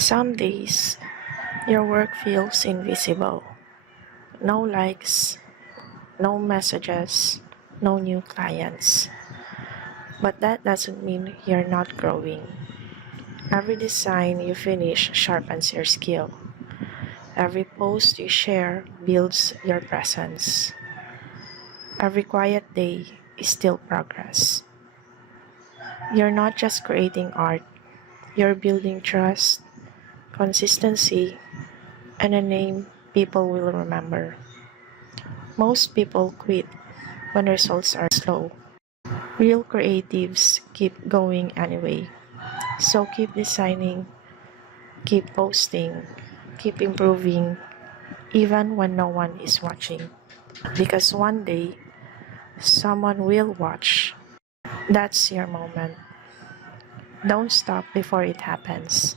Some days, your work feels invisible. No likes, no messages, no new clients. But that doesn't mean you're not growing. Every design you finish sharpens your skill. Every post you share builds your presence. Every quiet day is still progress. You're not just creating art, you're building trust, consistency, and a name people will remember. Most people quit when results are slow. Real creatives keep going anyway. So keep designing, keep posting, keep improving, even when no one is watching. Because one day, someone will watch. That's your moment. Don't stop before it happens.